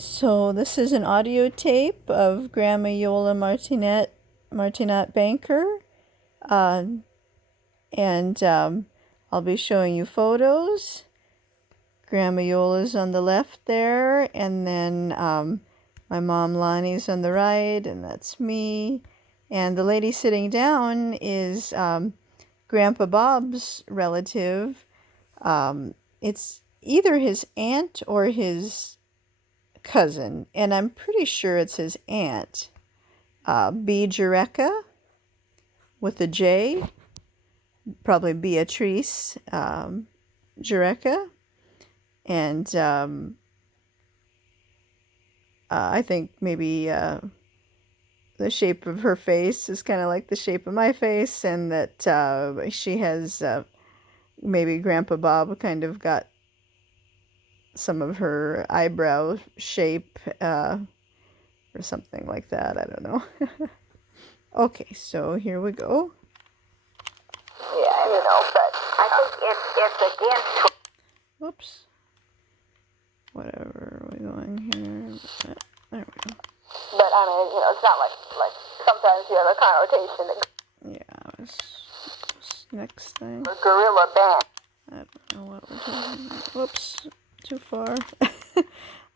So this is an audio tape of Grandma Iole Martinat Banker, and I'll be showing you photos. Grandma Iola's on the left there, and then my mom Lonnie's on the right, and that's me. And the lady sitting down is Grandpa Bob's relative. It's either his aunt or his cousin, and I'm pretty sure it's his aunt, B. Jureka with a J, probably Beatrice Jureka, and I think maybe the shape of her face is kind of like the shape of my face, and that she has maybe Grandpa Bob kind of got some of her eyebrow shape or something like that. I don't know. Okay, so here we go. Yeah, but I think it's against. Whoops. Whatever are we going here? There we go. But I mean, it's not like sometimes you have a connotation that. Yeah, what's next thing? A gorilla band. I don't know what we're talking about. Whoops, too far.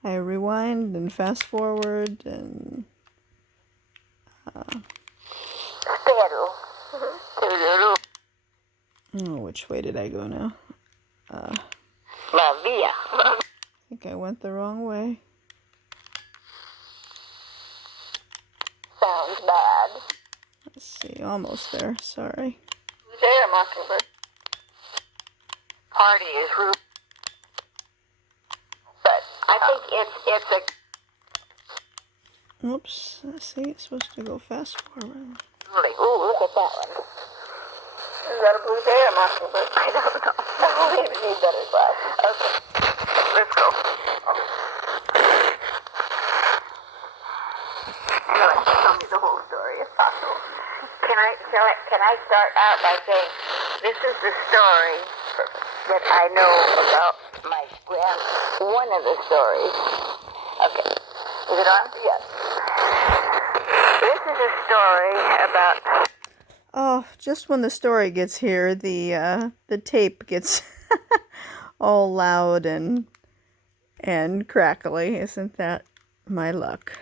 I rewind and fast forward and oh, which way did I go now? I think I went the wrong way. Sounds bad. Let's see, almost there. Sorry. There, Mockingbird. Party is rude. But I think it's a. Whoops. Let's see, it's supposed to go fast forward. Ooh, look at that one. Is that a blue jay or mockingbird? I don't know. I don't even need butterfly. Okay. Let's go. Anyway, tell me the whole story if possible. Can I start out by saying this is the story that I know about my one of the stories. Okay. Is it on? Yes. This is a story about. Oh, just when the story gets here, the tape gets all loud and crackly. Isn't that my luck?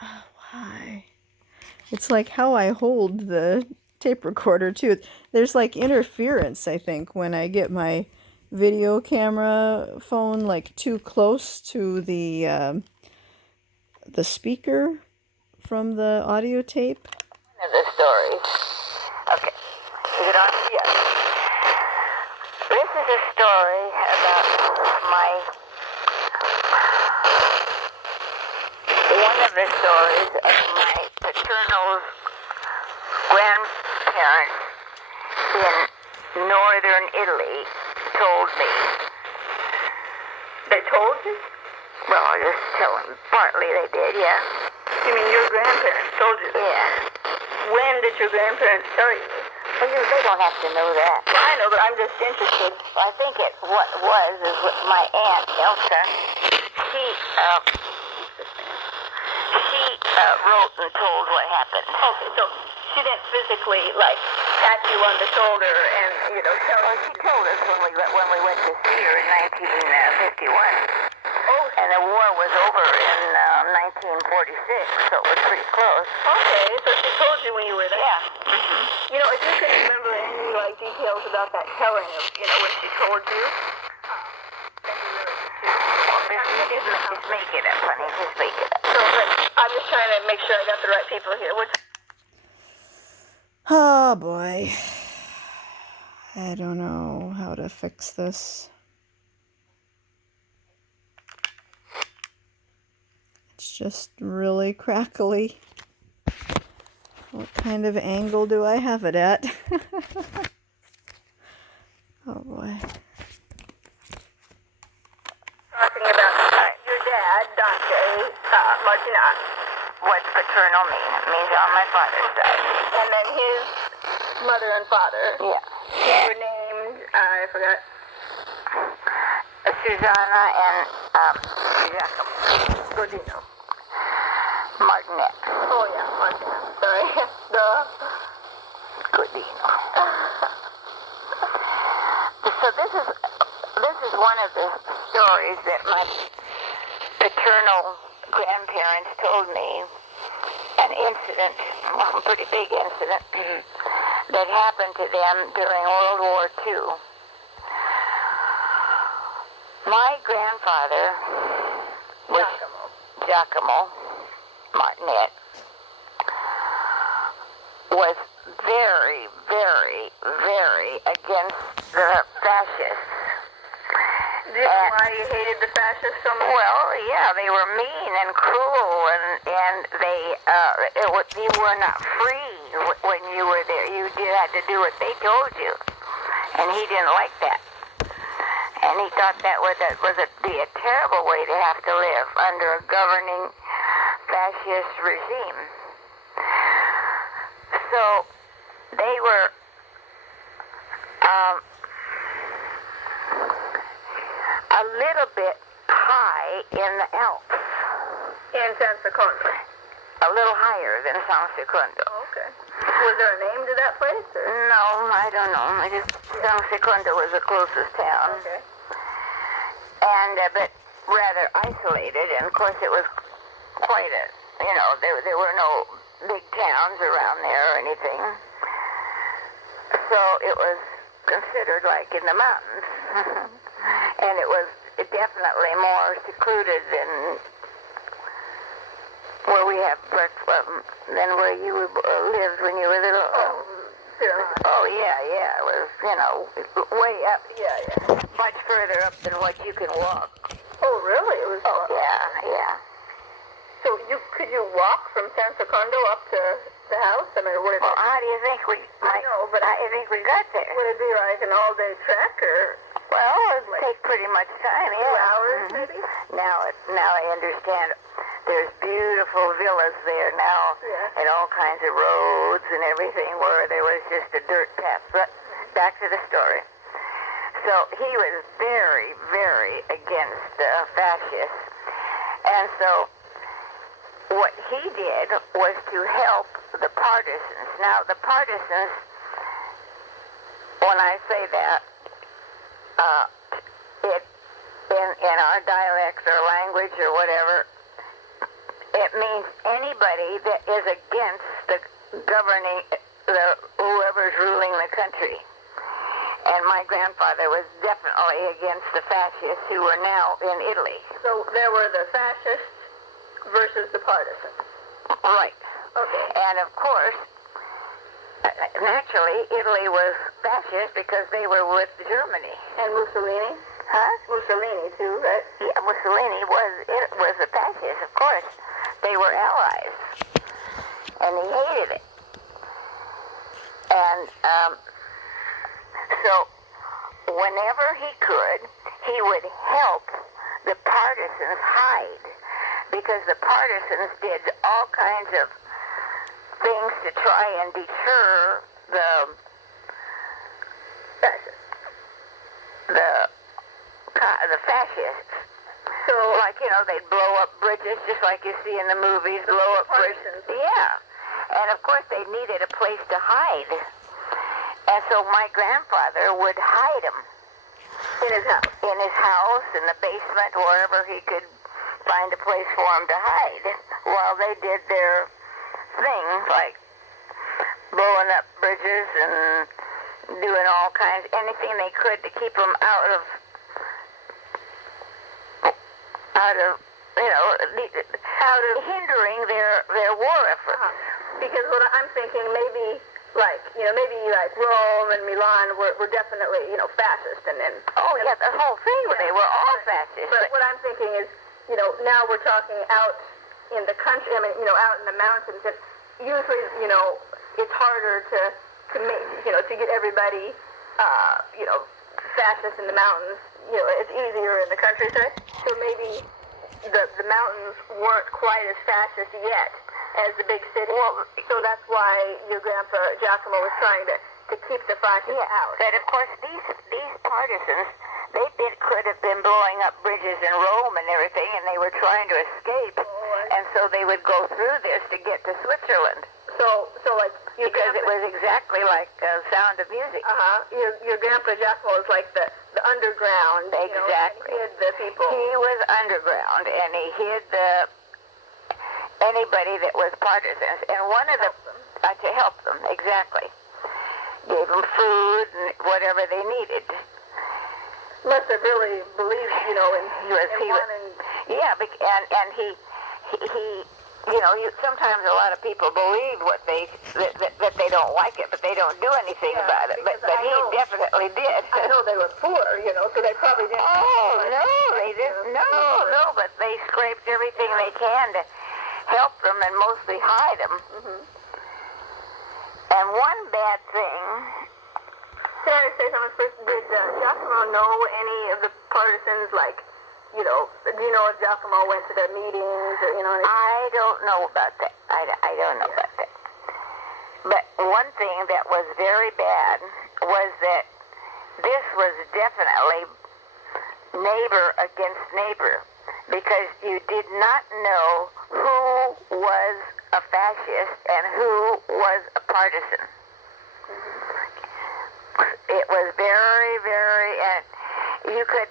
Oh, why? It's like how I hold the tape recorder too. There's like interference, I think, when I get my video camera phone like too close to the speaker from the audio tape. One of the stories. Okay. Is it on? Yes. This is a story about one of the stories of my paternal grandparents in northern Italy told me. They told you? Well, I'll just tell them. Partly they did, yeah. You mean your grandparents told you that? Yeah. When did your grandparents tell you this? Well, they don't have to know that. Well, I know, but I'm just interested. I think what what my aunt, Elsa, she wrote and told what happened. Okay, so she didn't physically, pat you on the shoulder and, tell us. She told us when we went to see her in 1951. Oh, and the war was over in 1946, so it was pretty close. Okay, so she told you when you were there. Yeah. Mm-hmm. If you can remember any details about that telling of when she told you. Just make it up, honey. Just make it up. So I'm just trying to make sure I got the right people here. Oh boy. I don't know how to fix this. It's just really crackly. What kind of angle do I have it at? Oh boy. Talking about your dad, Dante Martinat. What's paternal mean? It means on my father's side. And then his mother and father. Yeah. They were named, I forgot. Susanna and Giacomo. Godino. Martinat. Oh yeah, Martinat. Sorry. Duh. Godino. So this is one of the stories that my paternal grandparents told me. An incident, a pretty big incident, that happened to them during World War II. My grandfather was Giacomo Martinat, was very, very, very against the fascists. Is this why you hated the fascists so much? Well, yeah, they were mean and cruel, and you were not free when you were there. You had to do what they told you, and he didn't like that. And he thought that would be a terrible way to have to live under a governing fascist regime. So they were a little bit high in the Alps. In San Secondo. A little higher than San Secondo. Oh, okay. Was there a name to that place? Or? No, I don't know. San Secondo was the closest town. Okay. And, but rather isolated, and of course it was quite a, there were no big towns around there or anything. So it was considered like in the mountains. And it was definitely more secluded than where we have breakfast, than where you lived when you were little. Oh, yeah. It was, way up. Yeah. Much further up than what you can walk. Oh, really? It was. Oh, yeah. So could you walk from San Secondo up to the house? I mean, what? Well, how do you think we? I know, but I think we got there. Would it be like an all-day trek, or? Well, it'd take pretty much time. 2 hours, maybe. Now I understand. There's beautiful villas there now, and all kinds of roads and everything where there was just a dirt path. But back to the story. So he was very, very against fascists. And so what he did was to help the partisans. Now, the partisans, when I say that, in our dialects or language or whatever, it means anybody that is against the governing, whoever's ruling the country. And my grandfather was definitely against the fascists who were now in Italy. So there were the fascists versus the partisans. Right. Okay. And of course, naturally, Italy was fascist because they were with Germany. And Mussolini? Huh? Mussolini too, right? Yeah, Mussolini was a fascist, of course. They were allies. And he hated it. And so whenever he could, he would help the partisans hide, because the partisans did all kinds of things to try and deter the fascists. So, like, they'd blow up bridges just like you see in the movies, blow up bridges. Yeah. And of course they needed a place to hide. And so my grandfather would hide them. in his house? In his house, in the basement, wherever he could find a place for them to hide, while they did their things like blowing up bridges and doing all kinds, anything they could to keep them out of hindering their war efforts. Because what I'm thinking, maybe Rome and Milan were definitely, fascist, and then. Oh yeah, the whole thing. Yeah. They were all fascist. But what I'm thinking is, now we're talking out in the country. I mean, out in the mountains. And usually, it's harder to make, to get everybody, fascist in the mountains. It's easier in the countryside. So maybe the mountains weren't quite as fascist yet as the big city. Well, so that's why your grandpa Giacomo was trying to keep the fascists out. But of course, these partisans, could have been blowing up bridges in Rome and everything, and they were trying to escape, and so they would go through this to get to Switzerland. So like because it was exactly like Sound of Music. Your grandpa Giacomo was like the underground. Exactly. You know, and hid the people. He was underground, and he hid anybody that was partisans. And one of to help them, exactly. Gave them food and whatever they needed. Must have really believed, in one and... Yeah, and he sometimes a lot of people believe that they don't like it, but they don't do anything about it. But he definitely did. I know they were poor, so they probably didn't. Oh no, they didn't. No, but they scraped everything they can to help them and mostly hide them. Mm-hmm. And one bad thing. Can I say something first? Did Giacomo know any of the partisans, like? Do you know if Giacomo went to their meetings or, anything? I don't know about that. I don't know about that. But one thing that was very bad was that this was definitely neighbor against neighbor, because you did not know who was a fascist and who was a partisan. It was very, very, and you could,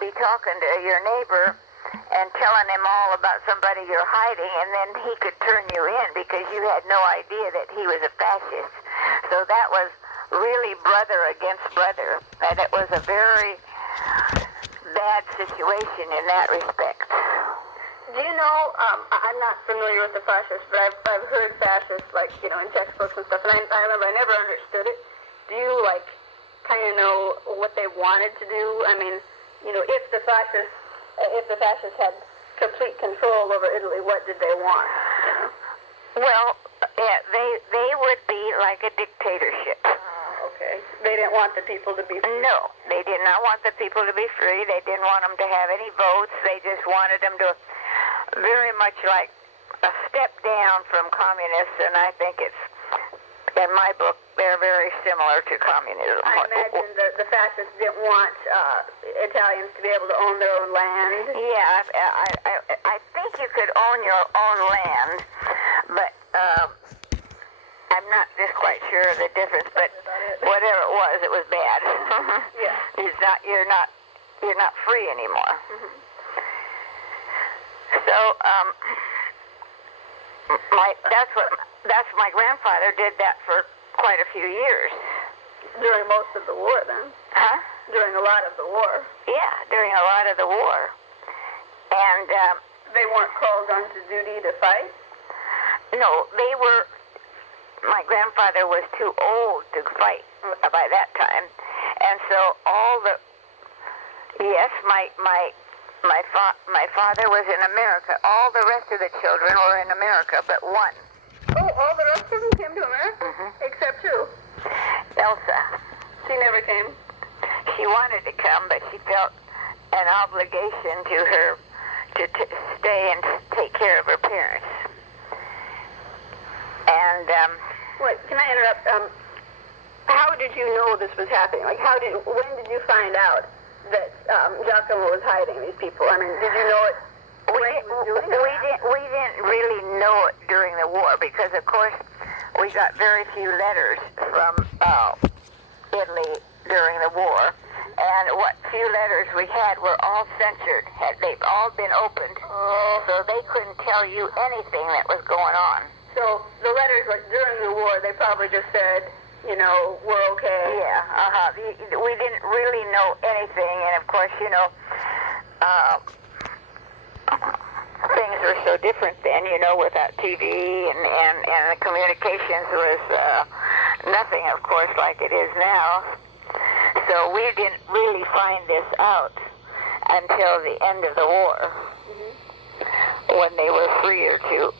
be talking to your neighbor and telling him all about somebody you're hiding, and then he could turn you in because you had no idea that he was a fascist. So that was really brother against brother, and it was a very bad situation in that respect. Do you know, I'm not familiar with the fascists, but I've heard fascists, like, in textbooks and stuff, and I remember I never understood it. Do you, kind of know what they wanted to do? I mean, if the fascists had complete control over Italy, what did they want? Well, yeah, they would be like a dictatorship. Okay. They didn't want the people to be free. No, they did not want the people to be free. They didn't want them to have any votes. They just wanted them to very much like a step down from communists, and I think it's, in my book, they're very similar to communism. I imagine the fascists didn't want Italians to be able to own their own land. Yeah, I think you could own your own land, but I'm not just quite sure of the difference. But whatever it was bad. Yeah, you're not free anymore. Mm-hmm. So that's my grandfather did that for quite a few years. During most of the war, then? Huh? During a lot of the war? Yeah, during a lot of the war. And they weren't called onto duty to fight? No, my grandfather was too old to fight by that time. And so my father was in America. All the rest of the children were in America, but one. Oh, all the rest of them came to America? Mm-hmm. Except who? Elsa. She never came? She wanted to come, but she felt an obligation to her to stay and take care of her parents. And, wait, can I interrupt? How did you know this was happening? Like, when did you find out that Giacomo was hiding these people? I mean, did you know it? We didn't really know it during the war because, of course, we got very few letters from Italy during the war, and what few letters we had were all censored. They've all been opened, so they couldn't tell you anything that was going on. So the letters, like during the war, they probably just said, we're okay. Yeah, we didn't really know anything, and of course, things were so different then, without TV and the communications was nothing, of course, like it is now. So we didn't really find this out until the end of the war, when they were freer to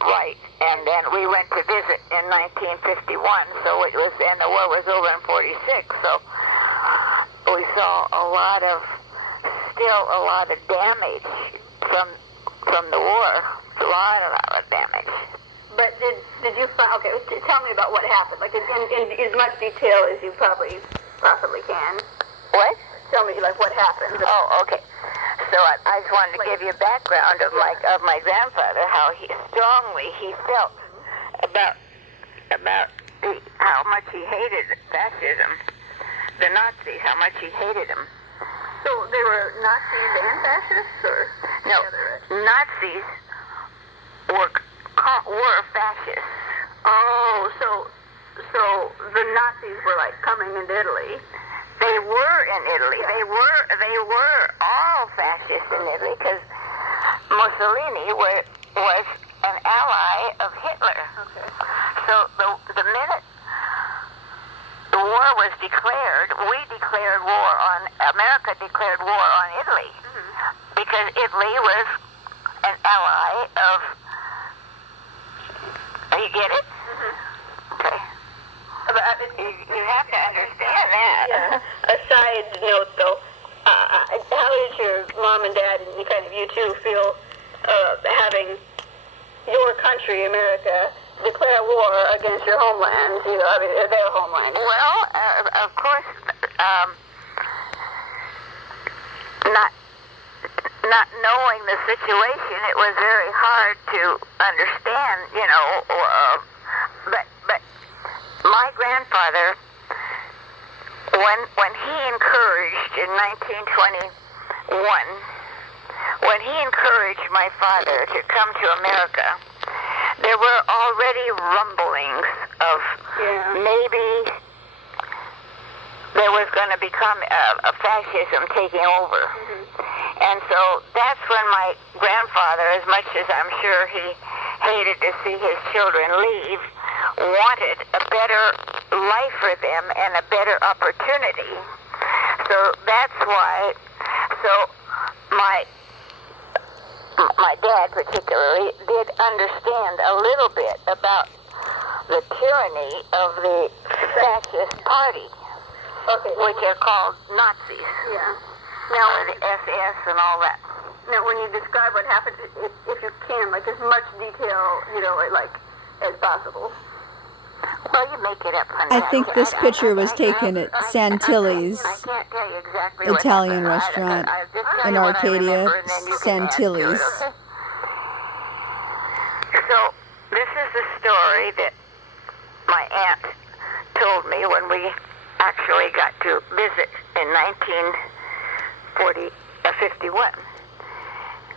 write. And then we went to visit in 1951, so it was, and the war was over in 46, so we saw still a lot of damage from the war, a lot of damage. But did you find, okay, tell me about what happened, like in as much detail as you probably possibly can. What? tell me like what happened. Oh, okay. So I just wanted to give you a background of my grandfather, how strongly he felt about how much he hated fascism, the Nazis, how much he hated them. So they were Nazis and fascists, or No, Nazis were fascists. Oh, so the Nazis were like coming into Italy. They were in Italy. They were all fascists in Italy because Mussolini was an ally of Hitler. Okay. So the minute the war was declared, America declared war on Italy because Italy was an ally of, you get it? Okay. You have to understand that. Yeah. A side note, though, how did your mom and dad and kind of you two feel having your country, America, declare war against your homeland? You know, I mean, their homeland. Well, of course, not knowing the situation, it was very hard to understand, you know. But my grandfather, when he encouraged in 1921, when he encouraged my father to come to America, there were already rumblings of maybe there was going to become a fascism taking over. And so that's when my grandfather, as much as I'm sure he hated to see his children leave, wanted a better life for them and a better opportunity. So that's why, my dad particularly did understand a little bit about the tyranny of the fascist party, which are called Nazis. Yeah. Now, the SS and all that. Now, when you describe what happened, if you can, like as much detail, you know, like as possible. Well, you make it up, honey. I think this picture was taken at Santilli's I can't tell you exactly Italian what happened. restaurant I'll just tell in you what I Arcadia, remember, and then you can add to it, Santilli's. okay? So, this is the story that my aunt told me when we actually got to visit in 1951.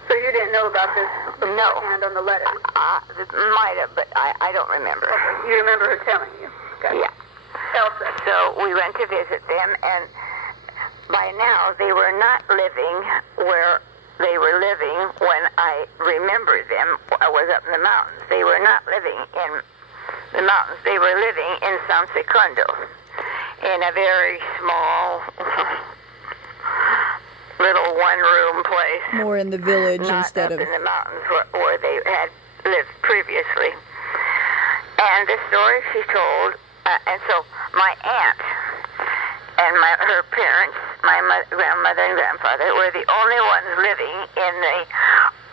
So you didn't know about this beforehand on the letter? Might have, but I don't remember. Okay. You remember her telling you? Okay. Yeah. Elsa. So we went to visit them, and by now they were not living where they were living when I remembered them. I was up in the mountains. They were not living in the mountains. They were living in San Secondo, in a very small little one-room place. More in the village instead up of... in the mountains where they had lived previously. And the story she told, and so my aunt and her parents, my grandmother and grandfather, were the only ones living in the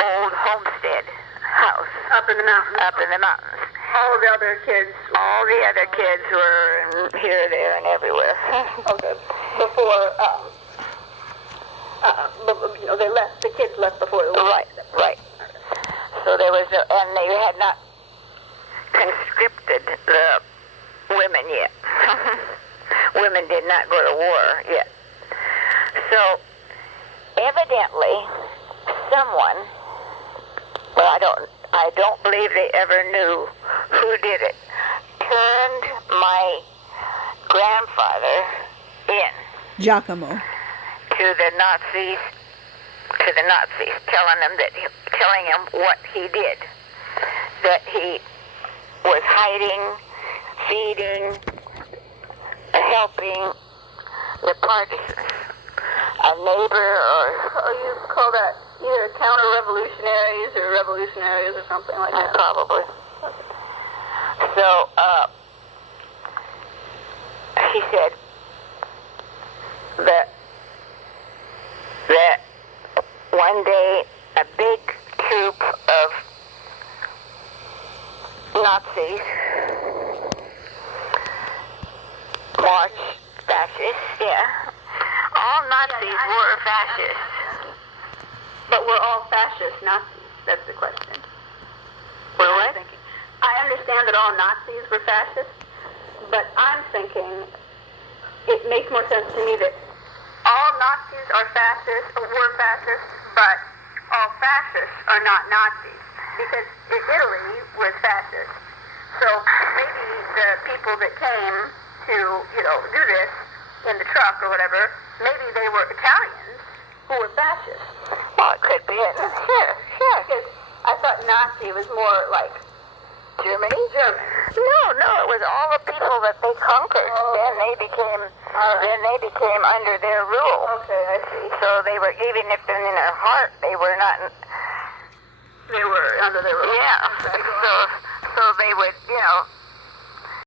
old homestead house. Up in the mountains? Up in the mountains. All the other kids? All the other kids were here, there, and everywhere. Okay. Before, you know, they left, the kids left before the war. Right. So there was and they had not conscripted the women yet. Women did not go to war yet. So evidently someone, well, I don't believe they ever knew who did it, turned my grandfather in Giacomo. to the Nazis, telling him what he did, that he was hiding, feeding, helping the partisans, a neighbor or... Oh, you call that either counter-revolutionaries or revolutionaries or something like that? Probably. So, he said that one day a big troop of Nazis, fascists, all Nazis were fascists. But we're all fascist Nazis. That's the question. Well, I'm what? thinking. I understand that all Nazis were fascists, but I'm thinking it makes more sense to me that all Nazis are fascists, or were fascists, but all fascists are not Nazis. Because Italy was fascist. So maybe the people that came to, do this in the truck or whatever, maybe they were Italians who were fascists. Well, it could be it. Sure. Because I thought Nazi was more like Germany? German. No, it was all the people that they conquered. Oh. Then they became under their rule. Okay, I see. So they were, even if in their heart, they were not. They were under their rule. Yeah. Okay. So they would,